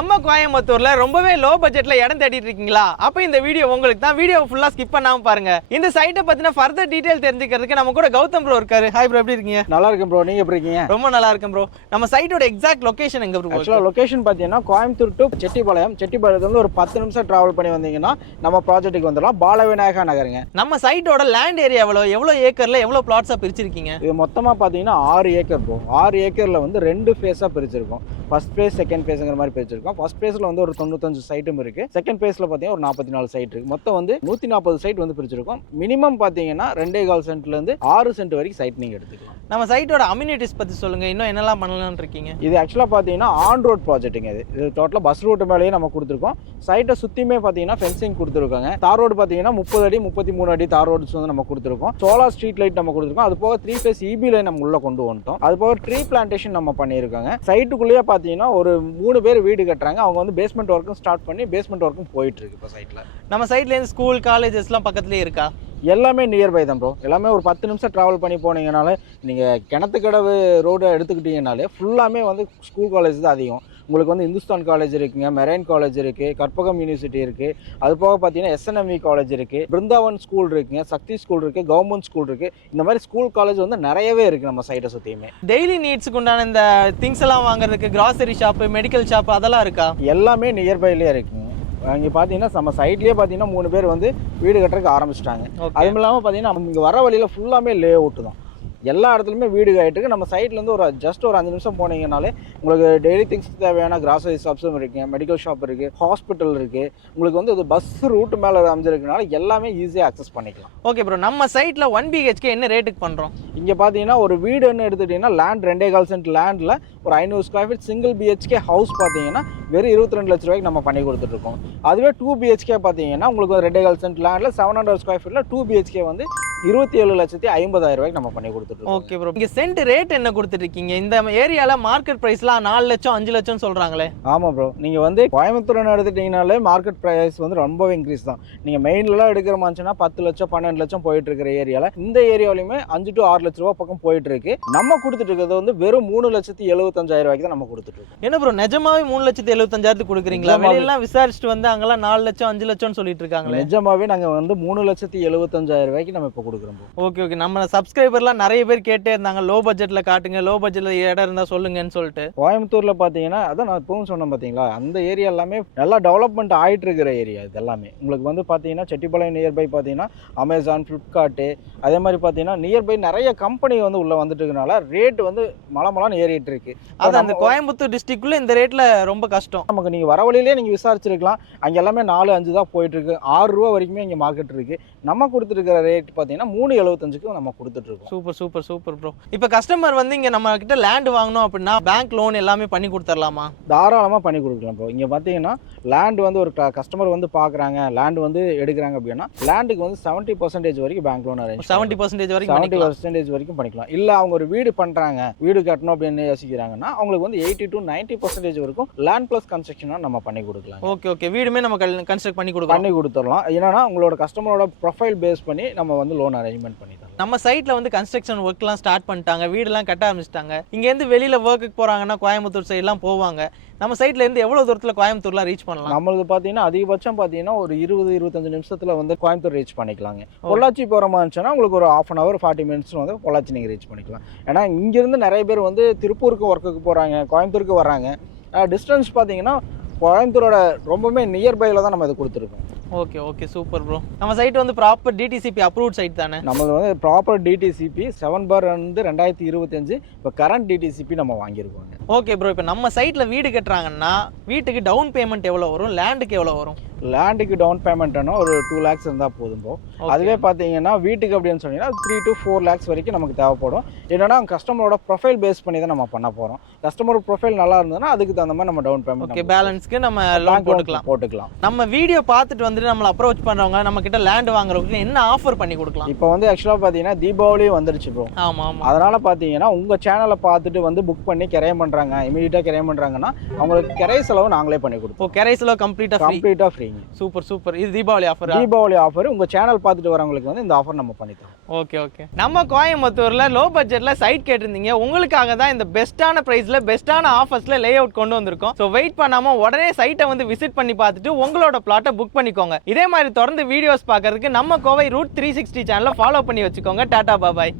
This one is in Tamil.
நம்ம கோயம்புத்தூர்ல ரொம்பவே லோ பட்ஜெட்ல இடம் தேடிட்டு இருக்கீங்களா? அப்ப இந்த வீடியோ உங்களுக்கு தான். வீடியோ ஃபுல்லா ஸ்கிப் பண்ணாம பாருங்க. இந்த சைட்டை பத்தின ஃபர்தர் டீடைல் தெரிஞ்சுக்கிறதுக்கு நம்ம கூட கௌதம் ப்ரோ இருக்காரு. ஹாய் ப்ரோ, எப்படி இருக்கீங்க? நல்லா இருக்கேன் ப்ரோ, நீங்க எப்படி இருக்கீங்க? ரொம்ப நல்லா இருக்கேன் ப்ரோ. நம்ம சைட்டோட எக்ஸாக்ட் லொகேஷன் எங்க ப்ரோ? ஆக்சுவலா லொகேஷன் பாத்தீங்கன்னா கோயம்புத்தூர் டு செட்டிபாளையத்துல இருந்து ஒரு 10 நிமிஷம் டிராவல் பண்ணி வந்தீங்கன்னா நம்ம ப்ராஜெக்ட்டுக்கு வந்துடலாம். பாலவிநாயகா நகருங்க. நம்ம சைட்டோட லேண்ட் ஏரியா எவ்வளவு ஏக்கர்ல எவ்வளவு பிளாட்ஸா பிரிச்சிருக்கீங்க? இது மொத்தமா பாத்தீங்கன்னா 6 ஏக்கர் ப்ரோ. 6 ஏக்கர்ல வந்து 2 ஃபேஸா பிரிச்சிருக்கோம். ஃபர்ஸ்ட் ஃபேஸ் செகண்ட் ஃபேஸ்ங்கிற மாதிரி பிரிச்சிருக்கோம். ஃபர்ஸ்ட் ஃபேஸ்ல வந்து ஒரு 95 சைட்டும் இருக்கு. செகண்ட் ஃபேஸ்ல பாத்தீங்கன்னா ஒரு 44 சைட் இருக்கு. மொத்தம் வந்து 140 சைட் வந்து பிரிச்சிருக்கோம். மினிமம் பாத்தீங்கன்னா 2.25 சென்ட்ல இருந்து 6 சென்ட் வரைக்கும் சைட் நீங்க எடுத்துக்கலாம். நம்ம சைட்டோட அம்யூனிட்டிஸ் பத்தி சொல்லுங்க. இன்னும் என்னெல்லாம் பண்ணலாம்னு இருக்கீங்க? இது ஆக்சுவலா பாத்தீங்கன்னா ஆன் ரோட் ப்ராஜெக்ட்டுங்க. இது டோட்டலா பஸ் ரூட் மேலேயே நம்ம கொடுத்துருக்கோம். சைட்டை சுத்தியுமே பாத்தீங்கன்னா ஃபென்சிங் கொடுத்துருக்காங்க. தார் ரோடு பாத்தீங்கன்னா 30 அடி 33 அடி தார் ரோட்ஸ் வந்து நம்ம கொடுத்துருக்கோம். சோலார் ஸ்ட்ரீட் லைட் நம்ம கொடுத்துருக்கோம். அது போக 3 ஃபேஸ் இபி லைன் நம்ம உள்ள கொண்டு வந்துட்டோம். அது போக ட்ரீ பிளான்டேஷன் நம்ம பண்ணியிருக்காங்க. சைட்டுக்குள்ளேயே பாத்தீங்கன்னா ஒரு 3 பேர் வீடு கட்டுறாங்க. அவங்க வந்து பேஸ்மெண்ட் ஒர்க்கும் ஸ்டார்ட் பண்ணி பேஸ்மெண்ட் ஒர்க்கும் போயிட்டு இருக்கு இப்போ சைட்ல. நம்ம சைட்ல இருந்து ஸ்கூல் காலேஜஸ்லாம் பக்கத்துலயே இருக்கா? எல்லாமே நியர்பை தான் ப்ரோ. எல்லாமே ஒரு 10 நிமிஷம் ட்ராவல் பண்ணி போனீங்கனாலே நீங்கள் கிணத்துக்கடவு ரோடு எடுத்துக்கிட்டீங்கனாலே ஃபுல்லாமே வந்து ஸ்கூல் காலேஜ் தான் அதிகம். உங்களுக்கு வந்து இந்துஸ்தான் காலேஜ் இருக்குங்க, மெரைன் காலேஜ் இருக்குது, கற்பகம் யூனிவர்சிட்டி இருக்குது. அது போக பார்த்தீங்கன்னா SNME காலேஜ் இருக்குது, பிருந்தாவன் ஸ்கூல் இருக்குங்க, சக்தி ஸ்கூல் இருக்குது, கவர்மெண்ட் ஸ்கூல் இருக்குது. இந்த மாதிரி ஸ்கூல் காலேஜ் வந்து நிறையவே இருக்குது நம்ம சைட்டை சுற்றியுமே. டெய்லி நீட்ஸுக்கு உண்டான இந்த திங்ஸ் எல்லாம் வாங்குறதுக்கு கிராசரி ஷாப்பு, மெடிக்கல் ஷாப்பு அதெல்லாம் இருக்கா? எல்லாமே நியர்பைலேயே இருக்குங்க. இங்கே பார்த்தீங்கன்னா நம்ம சைட்லேயே பார்த்தீங்கன்னா 3 பேர் வந்து வீடு கட்டுறதுக்கு ஆரம்பிச்சிட்டாங்க. அதுவும் இல்லாமல் பார்த்தீங்கன்னா இங்கே வர வழியில் ஃபுல்லாமே லே அவுட்டு தான். எல்லா இடத்துலையுமே வீடு ஆகிட்டு நம்ம சைட்லேருந்து ஒரு ஜஸ்ட் ஒரு 5 நிமிஷம் போனீங்கனாலே உங்களுக்கு டெய்லி திங்ஸ் தேவையான கிராசரி ஷாப்ஸும் இருக்குது, மெடிக்கல் ஷாப் இருக்குது, ஹாஸ்பிட்டல் இருக்குது. உங்களுக்கு வந்து அது பஸ் ரூட் மேலே அமைஞ்சிருக்கனால எல்லாமே ஈஸியாக அக்சஸ் பண்ணிக்கலாம். ஓகே ப்ரோ, நம்ம சைட்டில் 1 BHK என்ன ரேட்டுக்கு பண்ணுறோம்? இங்கே பார்த்தீங்கன்னா ஒரு வீடுன்னு எடுத்துக்கிட்டிங்கன்னா லேண்ட் 2.25 சென்ட் லேண்டில் ஒரு 500 square feet single BHK house பார்த்தீங்கன்னா வெறும் 22 லட்ச ரூபாய்க்கு நம்ம பண்ணி கொடுத்துட்ருக்கோம். அதுவே 2 BHK பார்த்தீங்கன்னா உங்களுக்கு 2.25 சென்ட் லேண்டில் 700 ஸ்கொயர் ஃபீட்டில் 2 BHK வந்து 27,50,000 ரூபாய்க்கு நம்ம பண்ணி கொடுத்துருக்கோம். ஓகே ப்ரோ, இங்கே சென்ட் ரேட் என்ன கொடுத்துருக்கீங்க? இந்த ஏரியாவில் மார்க்கெட் ப்ரைஸ்லாம் 4 லட்சம் 5 லட்சம் சொல்கிறாங்களே. ஆமாம் ப்ரோ, நீங்கள் வந்து கோயம்புத்தூர்னு எடுத்துட்டிங்கனாலே மார்க்கெட் ப்ரைஸ் வந்து ரொம்பவே இன்க்ரீஸ் தான். நீங்கள் மெயின்லாம் எடுக்கிற மாதிரினா 10 லட்சம் 12 லட்சம் போயிட்டு இருக்கிற ஏரியாவில் இந்த ஏரியாவிலுமே 5 to 6 லட்ச ரூபா பக்கம் போயிட்டு இருக்கு. நம்ம கொடுத்துட்டு இருக்கிறது வந்து வெறும் 3,75,000 ரூபாய்க்கு தான் நம்ம கொடுத்துட்டு இருக்கோம். என்ன ப்ரோ, நிஜமாவே 3,75,000 கொடுக்குறீங்களா? வெளியெல்லாம் விசாரிச்சுட்டு வந்து அங்கெல்லாம் 4 லட்சம் 5 லட்சம் சொல்லிட்டு இருக்காங்களே. நிஜமாவே நாங்கள் வந்து 3,75,000 ரூபாய்க்கு நம்ம இப்போ கொடுக்குறோம். ஓகே ஓகே, நம்ம சப்ஸ்கிரைபர்லாம் நிறைய பேர் கேட்டே இருந்தாங்க, லோ பட்ஜெட்ல காட்டுங்க, லோ பட்ஜெட்ல இடம் இருந்தா சொல்லுங்கன்னு சொல்லிட்டு. கோயம்புத்தூர்ல பாத்தீங்கன்னா அதான் நான் இப்பவும் சொன்னேன் பாத்தீங்களா, அந்த ஏரியா எல்லாமே நல்லா டெவலப்மெண்ட் ஆயிட்டு இருக்கிற ஏரியா. இது எல்லாமே உங்களுக்கு வந்து பாத்தீங்கன்னா செட்டிப்பாளையம் நியர்பை பாத்தீங்கன்னா அமேசான், ஃபிளிப்கார்ட், அதே மாதிரி பாத்தீங்கன்னா நியர்பை நிறைய கம்பெனி வந்து உள்ள வந்துட்டு இருக்கனால ரேட் வந்து மலமலான்னு ஏறிட்டு இருக்கு. அது அந்த கோயம்புத்தூர் டிஸ்ட்ரிக்ட்குள்ள இந்த ரேட்ல ரொம்ப கஷ்டம். நமக்கு நீங்க வர வழியிலே நீங்க விசாரிச்சிருக்கலாம். அங்க எல்லாமே 4-5 தான் போயிட்டு இருக்கு. 6 ரூபா வரைக்குமே இங்க மார்க்கெட் இருக்கு. நம்ம கொடுத்துருக்கிற ரேட் பாத்தீங்கன்னா 3.75க்கு நம்ம கொடுத்துட்டு இருக்கோம். Super super super bro. இப்போ கஸ்டமர் வந்து இங்க நம்ம கிட்ட லேண்ட் வாங்கணும் அப்படின்னா பேங்க் லோன் எல்லாமே பண்ணி கொடுத்துடலாமா? தாராளமா பண்ணி கொடுக்கலாம் ப்ரோ. இங்க பாத்தீங்கன்னா லேண்ட் வந்து ஒரு கஸ்டமர் வந்து பாக்குறாங்க, லேண்ட் வந்து எடுக்கிறாங்க அப்படின்னா லேண்டுக்கு வந்து 70% வரைக்கும் பேங்க் லோன் அரேஞ்ச் 70% வரைக்கும் 70% வரைக்கும் பண்ணிக்கலாம். இல்ல அவங்க ஒரு வீடு பண்றாங்க, வீடு கட்டணும் அப்படின்னு யோசிக்கிறாங்கன்னா அவங்களுக்கு வந்து 80 to 90% வரைக்கும் லேண்ட் பிளஸ் கன்ஸ்ட்ரக்ஷனா நம்ம பண்ணி கொடுக்கலாம். ஓகே ஓகே, வீடுமே நம்ம கன்ஸ்ட்ரக்ட் பண்ணி கொடுத்துடலாம். ஏன்னா உங்களோட கஸ்டமரோட ப்ரொஃபைல் பேஸ் பண்ணி நம்ம வந்து லோன் அரேஞ்ச்மெண்ட் பண்ணி தரலாம். நம்ம சைட்ல வந்து கன்ஸ்ட்ரக்ஷன் ஒர்க்லாம் ஸ்டார்ட் பண்ணிட்டாங்க, வீடெல்லாம் கட்ட ஆரம்பிச்சிட்டாங்க. இங்கேருந்து வெளியில ஒர்க்குக்கு போறாங்கன்னா கோயம்புத்தூர் சைட்லாம் போவாங்க. நம்ம சைட்ல இருந்து எவ்வளவு தூரத்துல கோயம்புத்தூர்லாம் ரீச் பண்ணலாம்? நம்மளுக்கு பாத்தீங்கன்னா அதிகபட்சம் பாத்தீங்கன்னா ஒரு 20-25 நிமிஷத்துல வந்து கோயம்புத்தூர் ரீச் பண்ணிக்கலாங்க. பொள்ளாச்சி போற மாதிரி இருந்துச்சுன்னா உங்களுக்கு ஒரு 1/2 hour 40 minutes வந்து பொள்ளாச்சி நீங்க ரீச் பண்ணிக்கலாம். ஏன்னா இங்கிருந்து நிறைய பேர் வந்து திருப்பூருக்கு ஒர்க்குக்கு போறாங்க, கோயம்புத்தூருக்கு வர்றாங்க. டிஸ்டன்ஸ் பாத்தீங்கன்னா கோயம்புத்தூரோட ரொம்பவே நியர்பைல தான் நம்ம இதை கொடுத்துருக்கோம். Okay okay, super bro. நம்ம சைட் வந்து ப்ராப்பர் DTCP அப்ரூவ்ட் சைட் தானே? நமக்கு வந்து ப்ராப்பர் DTCP 7 வந்து 2025 இப்போ கரண்ட் DTCP நம்ம வாங்கியிருக்கோம். ஓகே ப்ரோ, இப்போ நம்ம சைட்ல வீடு கட்டுறாங்கன்னா வீட்டுக்கு டவுன் பேமெண்ட் எவ்வளோ வரும், லேண்டுக்கு எவ்வளோ வரும்? லேண்டுக்கு டவுன் பேமெண்ட்னா ஒரு 2 lakhs இருந்தால் போதும் ப்ரோ. அதுவே பார்த்தீங்கன்னா வீட்டுக்கு அப்படின்னு சொன்னீங்கன்னா 3 to 4 lakhs வரைக்கும் நமக்கு தேவைப்படும். என்னன்னா கஸ்டமரோட ப்ரொஃபைல் பேஸ் பண்ணி தான் நம்ம பண்ண போகிறோம். கஸ்டமர் ப்ரொஃபைல் நல்லா இருந்ததுன்னா அதுக்கு தகுந்த மாதிரி நம்ம டவுன் பேமெண்ட் ஓகே பேலன்ஸ்க்கு நம்ம லோன் போட்டுக்கலாம். நம்ம வீடியோ பார்த்துட்டு வந்துட்டு நம்மளை அப்ரோச் பண்ணுறவங்க, நம்ம கிட்ட லேண்ட் வாங்குறவங்களுக்கு என்ன ஆஃபர் பண்ணி கொடுக்கலாம்? இப்போ வந்து ஆக்சுவலாக பார்த்தீங்கன்னா தீபாவளி வந்துருச்சு ப்ரோ. ஆமாம் ஆமாம். அதனால பார்த்தீங்கன்னா உங்கள் சேனலை பார்த்துட்டு வந்து புக் பண்ணி கிரையம் பண்ணுறாங்க, இமீடியட்டாக கிரையம் பண்ணுறாங்கன்னா அவங்களுக்கு கிரை செலவு நாங்களே பண்ணி கொடுப்போம். கிரை செலவு கம்ப்ளீட்டாக ஃப்ரீ. வைங்க. Super super. இது தீபாவளி ஆஃபர். தீபாவளி ஆஃபர் உங்கள் சேனல் பார்த்துட்டு வரவங்களுக்கு வந்து இந்த ஆஃபர் நம்ம பண்ணித்தரோம். Okay okay. நம்ம கோயம்புத்தூர்ல லோ பட்ஜெட்ல சைட் கேட்டிருந்தீங்க, உங்களுக்காக தான் இந்த பெஸ்ட்டான பிரைஸ்ல பெஸ்ட்டான ஆஃபர்ஸ்ல லே அவுட் கொண்டு வந்திருக்கோம். ஸோ வெயிட் பண்ணாம உடனே சைட்டை வந்து விசிட் பண்ணி பார்த்துட்டு உங்களோட பிளாட்டை புக் பண்ணிக்கோங்க. இதே மாதிரி தொடர்ந்து வீடியோஸ் பார்க்கறதுக்கு நம்ம கோவை ரூட் 360 சேனலை ஃபாலோ பண்ணி வச்சுக்கோங்க. டாடா பாபாய்.